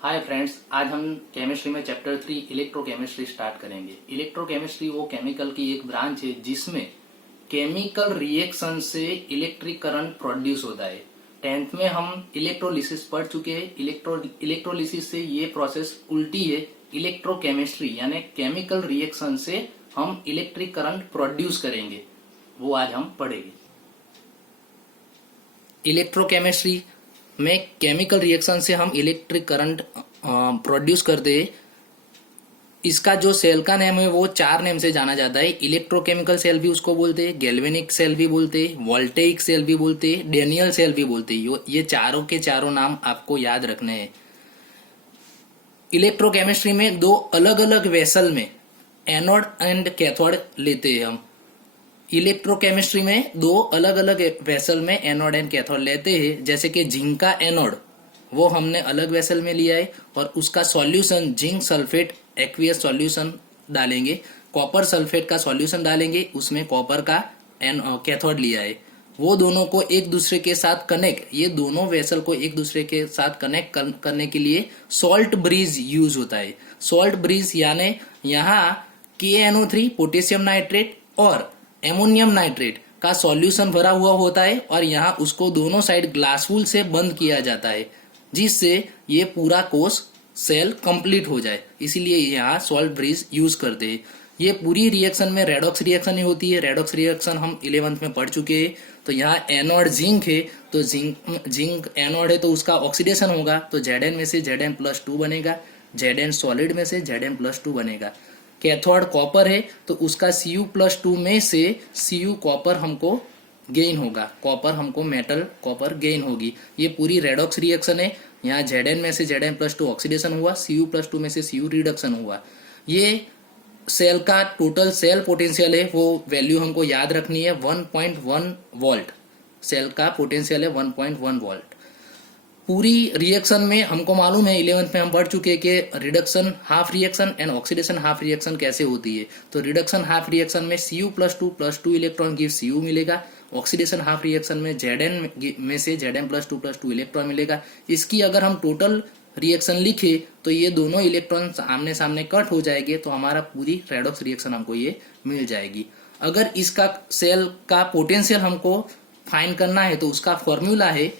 Hi friends, आज हम chemistry में चैप्टर 3 इलेक्ट्रोकेमिस्ट्री स्टार्ट करेंगे। इलेक्ट्रोकेमिस्ट्री वो केमिकल की एक ब्रांच है जिसमें केमिकल रिएक्शन से इलेक्ट्रिक करंट प्रोड्यूस होता है। 10th में हम इलेक्ट्रोलिसिस पढ़ चुके हैं। इलेक्ट्रोलिसिस से ये प्रोसेस उल्टी है। इलेक्ट्रोकेमिस्ट्री यानी केमिकल रिएक्शन से हम इलेक्ट्रिक करंट प्रोड्यूस करेंगे, वो आज हम पढ़ेंगे। इलेक्ट्रोकेमिस्ट्री में केमिकल रिएक्शन से हम इलेक्ट्रिक करंट प्रोड्यूस करते हैं। इसका जो सेल का नेम है वो 4 नेम से जाना जाता है। इलेक्ट्रोकेमिकल सेल भी उसको बोलते हैं, गैल्वेनिक सेल भी बोलते हैं, वोल्टेइक सेल भी बोलते हैं, डेनियल सेल भी बोलते हैं। ये चारों के चारों नाम आपको याद रखने हैं। इलेक्ट्रोकेमिस्ट्री में दो अलग अलग वेसल में एनोड एंड कैथोड लेते हैं हम। इलेक्ट्रोकेमिस्ट्री में दो अलग अलग वेसल में एनोड एंड कैथोड लेते हैं। जैसे कि जिंक का एनोड वो हमने अलग वेसल में लिया है और उसका solution zinc sulphate aqueous solution डालेंगे। कॉपर सल्फेट का सॉल्यूशन डालेंगे, उसमें कॉपर का कैथोड लिया है। वो दोनों को एक दूसरे के साथ कनेक्ट, ये दोनों वेसल को एक दूसरे के साथ कनेक्ट करने के लिए सॉल्ट ब्रिज यूज होता है। सॉल्ट ब्रिज यानी यहाँ KNO3 पोटेशियम नाइट्रेट और एमोनियम नाइट्रेट का सॉल्यूशन भरा हुआ होता है और यहाँ उसको दोनों साइड ग्लासफुल से बंद किया जाता है, जिससे ये पूरा कोर्स सेल कंप्लीट हो जाए। इसीलिए यहाँ सॉल्ट ब्रिज यूज करते हैं। ये पूरी रिएक्शन में रेडॉक्स रिएक्शन ही होती है। रेडॉक्स रिएक्शन हम 11th में पढ़ चुके हैं। तो यहाँ एनोड जिंक है, तो जिंक एनोड है तो उसका ऑक्सीडेशन होगा, तो Zn में से Zn+2 बनेगा, Zn सॉलिड में से Zn+2 बनेगा। कैथोड कॉपर है तो उसका Cu+2 में से Cu कॉपर हमको गेन होगा, कॉपर हमको मेटल कॉपर गेन होगी। ये पूरी रेडॉक्स रिएक्शन है। यहाँ Zn में से Zn+2 ऑक्सीडेशन हुआ, Cu+2 में से Cu रिडक्शन हुआ। ये सेल का टोटल सेल पोटेंशियल है, वो वैल्यू हमको याद रखनी है 1.1 वोल्ट। सेल का पोटेंशियल है 1.1 वोल्ट। पूरी रिएक्शन में हमको मालूम है, 11th में हम पढ़ चुके हैं कि reduction half reaction and oxidation half reaction कैसे होती है। तो रिडक्शन हाफ रिएक्शन में Cu+2+2 इलेक्ट्रॉन गिव Cu मिलेगा। ऑक्सीडेशन हाफ रिएक्शन में Zn में से Zn+2+2 इलेक्ट्रॉन मिलेगा। इसकी अगर हम टोटल रिएक्शन लिखे तो ये दोनों इलेक्ट्रॉन आमने सामने कट हो जाएंगे, तो हमारा पूरी रेडॉक्स रिएक्शन हमको ये मिल जाएगी। अगर इसका सेल का पोटेंशियल हमको फाइंड करना है तो उसका फॉर्मूला है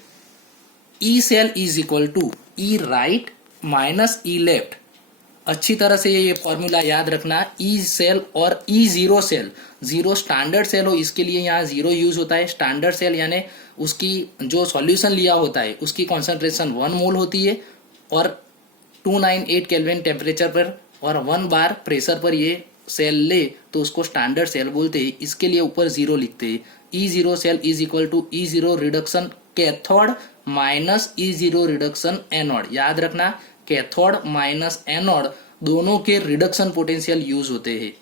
E cell is equal to E right minus E left. अच्छी तरह से ये फॉर्मूला याद रखना। E सेल और E0 cell, zero standard cell हो इसके लिए यहाँ 0 यूज होता है। स्टैंडर्ड सेल यानी उसकी जो सॉल्यूशन लिया होता है उसकी कॉन्सेंट्रेशन 1 मोल होती है और 298 केल्विन टेम्परेचर पर और 1 बार प्रेशर पर ये सेल ले तो उसको स्टैंडर्ड सेल बोलते हैं। इसके लिए ऊपर 0 लिखते हैं। E0 cell is equal to E0 reduction cathode minus E0 reduction anode. याद रखना, कैथोड माइनस एनोड दोनों के रिडक्शन पोटेंशियल यूज होते हैं।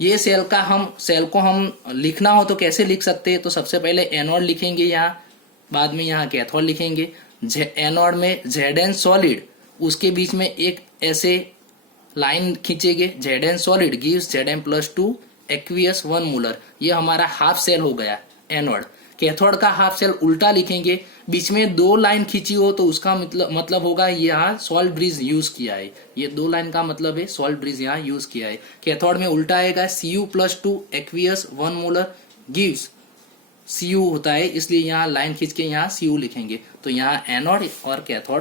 ये सेल को हम लिखना हो तो कैसे लिख सकते हैं? तो सबसे पहले एनोड लिखेंगे यहाँ, बाद में यहाँ कैथोड लिखेंगे। एनोड में Zn सॉलिड, उसके बीच में एक ऐसे लाइन खींचेंगे। Zn solid gives Zn+2 aqueous 1 molar. ये हमारा हाफ सेल हो गया एनोड। कैथोड का हाफ सेल उल्टा लिखेंगे, बीच में 2 लाइन खींची हो तो उसका मतलब होगा यहाँ सॉल्ट ब्रिज यूज किया है। ये 2 लाइन का मतलब है सॉल्ट ब्रिज यहाँ यूज किया है। कैथोड में उल्टा आएगा, Cu+2 aqueous 1 molar gives Cu होता है, इसलिए यहाँ लाइन खींच के यहाँ Cu लिखेंगे। तो यहाँ एनोड और कैथोड